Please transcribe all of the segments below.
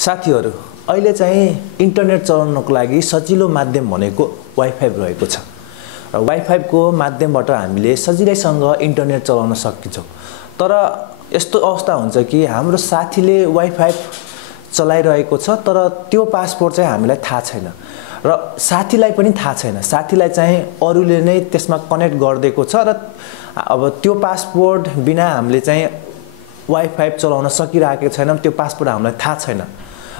साथीहरु अहिले चाहिँ इन्टरनेट चलाउनको लागि सजिलो माध्यम भनेको वाइफाई रहेको छ र वाइफाई को माध्यमबाट हामीले सजिलैसँग इन्टरनेट चलाउन सकिन्छ। तर यस्तो अवस्था हुन्छ कि हाम्रो साथीले वाइफाई चलाइरहेको छ तर त्यो पासवर्ड चाहिँ हामीलाई थाहा छैन र साथीलाई पनि थाहा छैन। साथीलाई चाहिँ अरूले नै त्यसमा कनेक्ट गर्दिएको छ र अब त्यो पासवर्ड बिना हामीले चाहिँ वाइफाई चलाउन सकिरहेको छैनौं। त्यो पासवर्ड हामीलाई थाहा छैन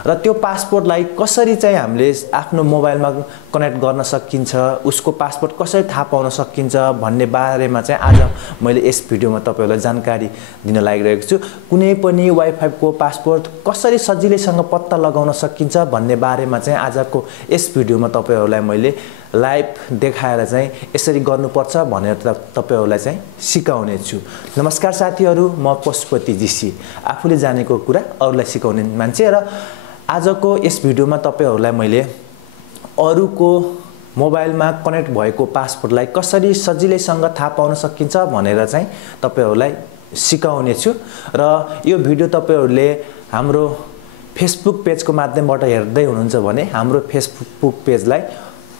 र त्यो पासवर्डलाई कसरी चाहिँ हामीले आफ्नो मोबाइलमा कनेक्ट गर्न सकिन्छ, उसको पासवर्ड कसरी थाहा पाउन सकिन्छ भन्ने बारेमा चाहिँ आज मैले यस भिडियोमा तपाईहरुलाई जानकारी दिन लागिरहेको छु। कुनै पनि वाइफाई को पासवर्ड कसरी सजिलैसँग पत्ता लगाउन सकिन्छ भन्ने बारेमा चाहिँ आजको यस भिडियोमा तपाईहरुलाई मैले लाइभ देखाएर चाहिँ यसरी गर्नुपर्छ भनेर तपाईहरुलाई चाहिँ सिकाउने छु। नमस्कार साथीहरु, म पशुपति जी आफूले जानेको कुरा अरूलाई सिकाउने मान्छे र आजको यस भिडियोमा तपाईहरुलाई मैले अरूको मोबाइलमा कनेक्ट भएको पासवर्डलाई कसरी सजिलैसँग थाहा पाउन सकिन्छ भनेर चाहिँ तपाईहरुलाई सिकाउने छु। र यो भिडियो तपाईहरुले हाम्रो फेसबुक पेजको माध्यमबाट हेर्दै हुनुहुन्छ भने हाम्रो फेसबुक पेजलाई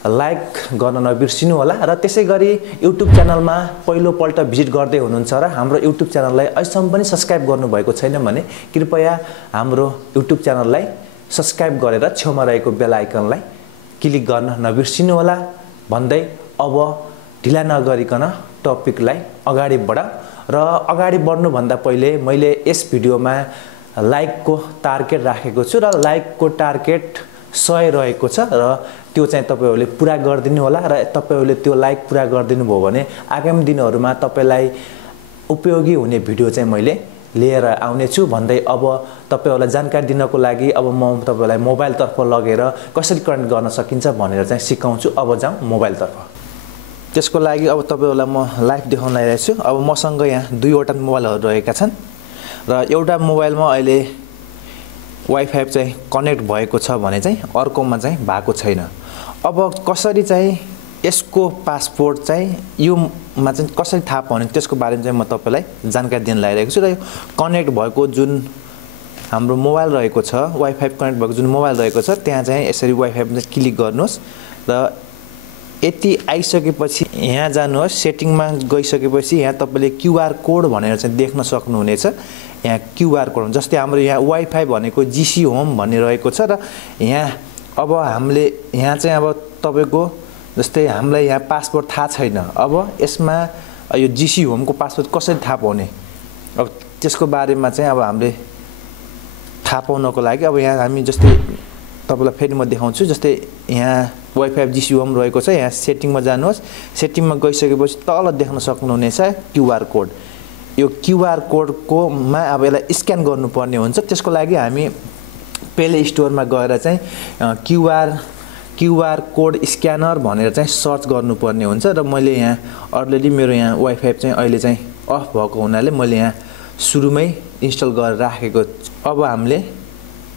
लाइक गर्न नबिर्सिनु होला र त्यसैगरी युट्युब च्यानलमा पहिलो पल्ट भिजिट गर्दै हुनुहुन्छ र हाम्रो युट्युब च्यानललाई अहिलेसम्म पनि सब्स्क्राइब गर्नुभएको छैन भने कृपया हाम्रो युट्युब च्यानललाई सब्स्क्राइब गरेर छेउमा रहेको बेल आइकनलाई क्लिक गर्न नबिर्सिनु होला भन्दै अब ढिला नगरिकन टपिकलाई अगाडि बढाऊ। र अगाडि बढ्नु भन्दा पहिले मैले यस भिडियोमा लाइकको टार्गेट राखेको छु र लाइकको टार्गेट 100 रहेको छ र त्यो चाहिँ तपाईहरुले पुरा गर्दिनु होला र तपाईहरुले त्यो लाइक पुरा गर्दिनु भयो भने आगामी दिनहरुमा तपाईलाई उपयोगी हुने भिडियो चाहिँ मैले लिएर आउने छु भन्दै अब तपाईहरुलाई जानकारी दिनको लागि अब म तपाईलाई मोबाइल तर्फ लगेर कसरी कनेक्ट गर्न सकिन्छ भनेर चाहिँ सिकाउँछु। अब जाउँ मोबाइल तर्फ। त्यसको लागि अब तपाईहरुलाई म लाइभ देखाउन लागिरहेको छु। अब मसँग यहाँ दुईवटा मोबाइलहरु रहेका छन् र एउटा मोबाइलमा अहिले वाइफाई चाहिँ कनेक्ट भएको छ भने चाहिँ अर्कोमा चाहिँ भएको छैन। अब कसरी चाहिँ यसको पासवर्ड चाहिँ योमा चाहिँ कसरी थाहा पाउने त्यसको बारेमा चाहिँ म तपाईलाई जानकारी दिन लागिरहेको छु। र यो कनेक्ट भएको जुन हाम्रो मोबाइल रहेको छ, वाइफाई कनेक्ट भएको जुन मोबाइल रहेको छ त्यहाँ चाहिँ यसरी वाइफाईमा चाहिँ क्लिक गर्नुहोस् र यति आइसकेपछि यहाँ जानुहोस्। सेटिङमा गइसकेपछि यहाँ तपाईले क्यूआर कोड भनेर चाहिँ देख्न सक्नुहुनेछ। यहाँ क्यूआर कोड जस्तै हाम्रो यहाँ वाइफाई भनेको जीसी होम भन्ने रहेको छ र यहाँ अब हामीले यहाँ चाहिँ अब तपाईको जस्तै हामीलाई यहाँ पासवर्ड थाहा छैन। अब यसमा यो जीसी होमको पासवर्ड कसरी थाहा पाउने, अब त्यसको बारेमा चाहिँ अब हामीले थाहा पाउनको लागि अब यहाँ हामी जस्तै तपाईलाई फेरि म देखाउँछु। जस्तै यहाँ वाइफाई जीसी होम रहेको छ, यहाँ सेटिङमा जानुहोस्। सेटिङमा गइसकेपछि तल देख्न सक्नुहुनेछ क्यूआर कोड। यो क्यूआर कोडको मा अब यसलाई स्क्यान गर्नुपर्ने हुन्छ। त्यसको लागि हामी प्ले स्टोरमा गएर चाहिँ क्यूआर कोड स्क्यानर भनेर चाहिँ सर्च गर्नुपर्ने हुन्छ र मैले यहाँ अलरेडी मेरो यहाँ वाइफाई चाहिँ अहिले चाहिँ अफ भएको हुनाले मैले यहाँ सुरुमै इन्स्टल गरेर राखेको। अब हामीले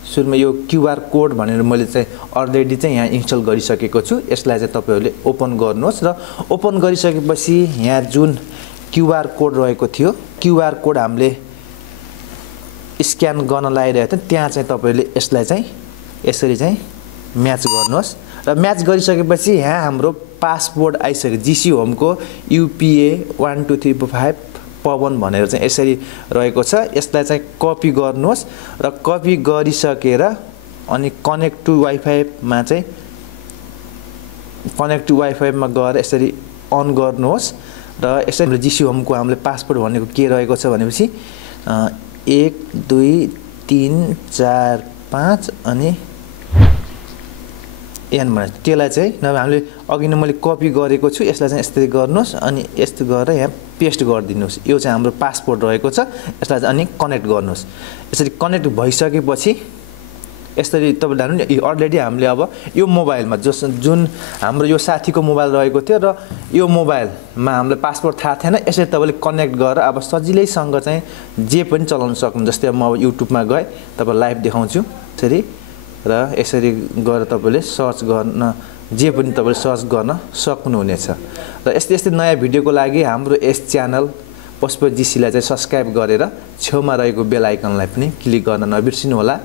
सुरुमा यो क्यूआर कोड भनेर मैले चाहिँ अलरेडी चाहिँ यहाँ इन्स्टल गरिसकेको छु। यसलाई चाहिँ तपाईहरुले ओपन गर्नुहोस् र ओपन गरिसकेपछि यहाँ जुन क्यूआर कोड रहेको थियो, क्यूआर कोड हामीले स्क्यान गर्न लागिरहेको थियो त्यहाँ चाहिँ तपाईहरुले यसलाई चाहिँ यसरी चाहिँ म्याच गर्नुहोस् र म्याच गरिसकेपछि यहाँ हाम्रो पासवर्ड आइसक्यो। जीसी होमको युपीए 123455 पवन भनेर चाहिँ यसरी रहेको छ। यसलाई चाहिँ कपी गर्नुहोस् र कपी गरिसकेर अनि कनेक्ट टु वाइफाईमा चाहिँ कनेक्ट टु वाइफाईमा गएर यसरी अन गर्नुहोस् र यसरी जीसी होमको हामीले पासवर्ड भनेको के रहेको छ भनेपछि 1 2 3 4 5 अनि एन भने त्यसलाई चाहिँ नभए हामीले अघि नै मैले कपी गरेको छु। यसलाई चाहिँ यस्तै गर्नुहोस् अनि यस्तो गरेर यहाँ पेस्ट गरिदिनुहोस्। यो चाहिँ हाम्रो पासवर्ड रहेको छ। यसलाई चाहिँ अनि कनेक्ट गर्नुहोस्। यसरी कनेक्ट भइसकेपछि यसरी तपाईले जान्नु नि अलरेडी हामीले अब यो मोबाइलमा जुन हाम्रो यो साथीको मोबाइल रहेको थियो र यो मोबाइलमा हामीले पासवर्ड थाहा थिएन। यसरी तपाईले कनेक्ट गरेर अब सजिलैसँग चाहिँ जे पनि चलाउन सक्नुहुन्छ। जस्तै म अब युट्युबमा गए तपाईलाई लाइभ देखाउँछु यसरी र यसरी गरेर तपाईले सर्च गर्न जे पनि तपाईले सर्च गर्न सक्नुहुनेछ। र यस्तै नयाँ भिडियोको लागि हाम्रो यस च्यानल पशुपति जीलाई चाहिँ सब्स्क्राइब गरेर छेउमा रहेको बेल आइकनलाई पनि क्लिक गर्न नबिर्सिनु होला।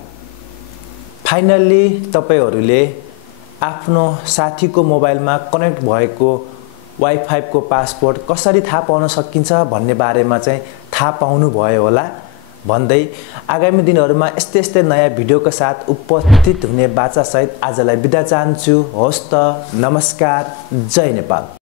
फाइनल्ली तपाईहरुले आफ्नो साथीको मोबाइलमा कनेक्ट भएको वाइफाई को पासवर्ड कसरी थाहा पाउन सकिन्छ भन्ने बारेमा चाहिँ थाहा पाउनु भयो होला भन्दै आगामी दिनहरुमा यस्तै नयाँ भिडियोका साथ उपस्थित हुने बाचा सहित आजलाई बिदा चाहन्छु। होस् त, नमस्कार, जय नेपाल।